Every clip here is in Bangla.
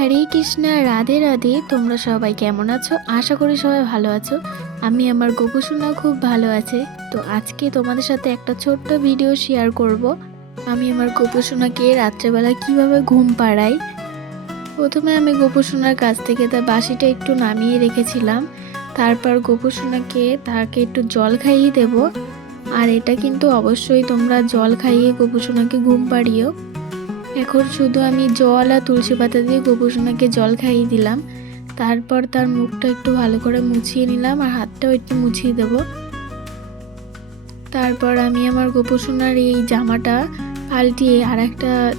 হরে কৃষ্ণা, রাধে রাধে। তোমরা সবাই কেমন আছো? আশা করি সবাই ভালো আছো। আমি আমার গোপুসোনা খুব ভালো আছে। তো আজকে তোমাদের সাথে একটা ছোট্ট ভিডিও শেয়ার করব। আমি আমার গোপুসোনাকে রাত্রেবেলা কীভাবে ঘুম পাড়াই? প্রথমে আমি গোপুসোনার কাছ থেকে তার বাসিটা একটু নামিয়ে রেখেছিলাম। তারপর গোপুসোনাকে তাকে একটু জল খাইয়ে দেব। আর এটা কিন্তু অবশ্যই তোমরা জল খাইয়ে গোপুসোনাকে ঘুম পাড়িও। এখন শুধু আমি জল আর তুলসী পাতা দিয়ে গোপুসোনাকে জল খাইয়ে দিলাম। তারপর তার মুখটা একটু ভালো করে মুছিয়ে নিলাম আর হাতটাও একটু মুছিয়ে দেব। তারপর আমি আমার গোপুসোনার এই জামাটা পাল্টিয়ে আর একটা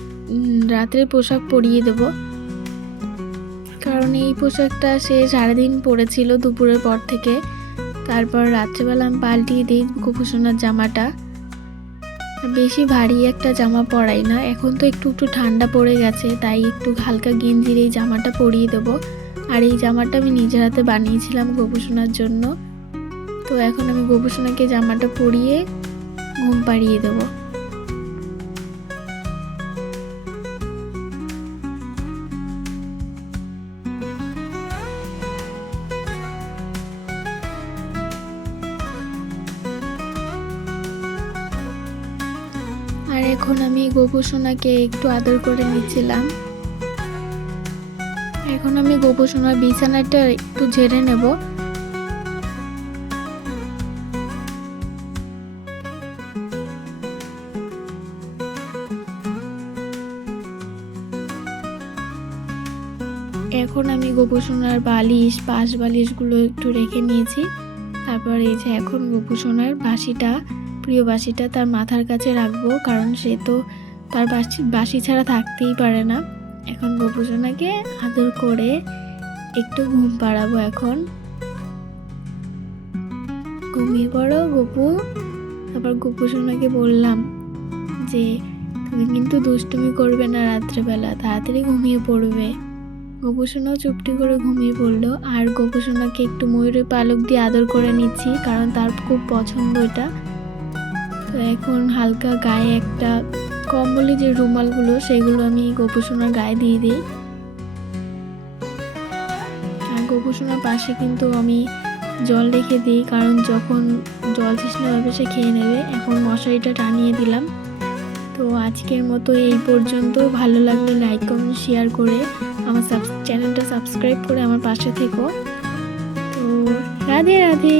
রাতের পোশাক পরিয়ে দেব। কারণ এই পোশাকটা সে সারাদিন পরেছিল দুপুরের পর থেকে। তারপর রাত্রেবেলা আমি পাল্টিয়ে দিই গোপুসোনার জামাটা। বেশি ভারী একটা জামা পরাই না। এখন তো একটু একটু ঠান্ডা পড়ে গেছে, তাই একটু হালকা গেঞ্জির এই জামাটা পরিয়ে দেবো। আর এই জামাটা আমি নিজের হাতে বানিয়েছিলাম গোপুসোনার জন্য। তো এখন আমি গোপুসোনাকে জামাটা পরিয়ে ঘুম পাড়িয়ে দেবো। আর এখন আমি গোপুসোনাকে একটু আদর করে নিচ্ছিলাম। এখন আমি গোপুসোনার বিছানাটা একটু ঝেড়ে নেব। এখন আমি গোপুসোনার বালিশ, পাশ বালিশগুলো একটু রেখে নিয়েছি। তারপর এই যে এখন গোপুসোনার বাসিটা প্রিয় বাসিটা তার মাথার কাছে রাখব, কারণ সে তো তার বাসি বাসি ছাড়া থাকতেই পারে না। এখন গোপুসোনাকে আদর করে একটু ঘুম পাড়াবো এখন। ঘুমিয়ে পড়ো গপু। তারপর গোপুসোনাকে বললাম যে, তুমি কিন্তু দুষ্টুমি করবে না রাত্রেবেলা, তাড়াতাড়ি ঘুমিয়ে পড়বে। গোপুসোনাও চুপটি করে ঘুমিয়ে পড়ল। আর গোপুসোনাকে একটু ময়ূরের পালক দিয়ে আদর করে নিচ্ছি, কারণ তার খুব পছন্দ এটা। তো এখন হালকা গায়ে একটা কম্বলে যে রুমালগুলো, সেগুলো আমি গোপুসোনার গায়ে দিয়ে দিই। আর গোপুসোনার পাশে কিন্তু আমি জল রেখে দিই, কারণ যখন জল হবে সে খেয়ে নেবে। এখন মশারিটা টানিয়ে দিলাম। তো আজকের মতো এই পর্যন্ত। ভালো লাগলে লাইক কমেন্ট শেয়ার করে আমার চ্যানেলটা সাবস্ক্রাইব করে আমার পাশে থেকো। তো রাধে রাধে।